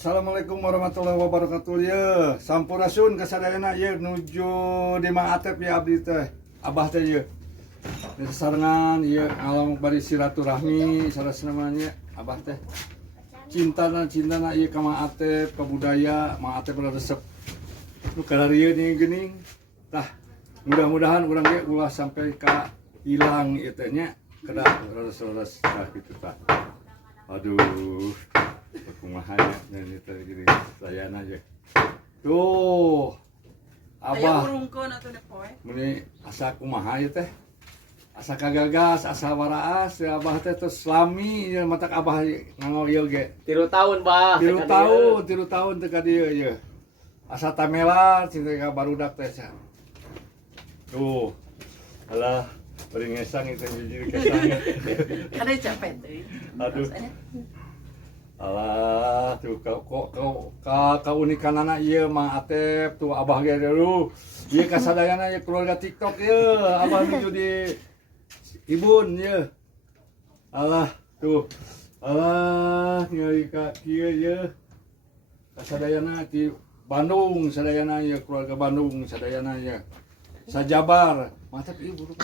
Assalamualaikum warahmatullahi wabarakatuh ya. Sampurasun kasadayana ya nuju di Mang Atep ya abdi teh. Abah teh ya. Sarengan ya alam bari silaturahmi sareng namanya abah teh. Cintana ieu ka Mang Atep, ka budaya Mang Atep resep. Nu kadarieu nih geuning. Tah mudah-mudahan urang ge ulah sampai ka hilang ieu teh nya. Kedah leres-leres tah kitu tah. Aduh. Kumahanya dan itu gini sayana aja. Tuh. Abah. Muni asa kumaha ieu teh? Asa kagagas, asa waraas, ya abah teh terus lami ya matak abah nganggo ieu ge. 3 tahun, Bah. 3 tahun teh ka dieu ieu. Asa tamela cinta ka barudak teh asa. Tuh. Alah, bari ngesang itu jujur kesang. Ada capek teh. Aduh. Alah tuh keunikan anak ieu Mang Atep tuh abah ge dulu ieu kasadayana ieu keluarga TikTok ieu abah nuju di Ibun ieu alah tuh alah nyari ka kieu ieu kasadayana di Bandung sadayana ieu keluarga Bandung sadayana ieu sajabar Mang Atep ieu buruk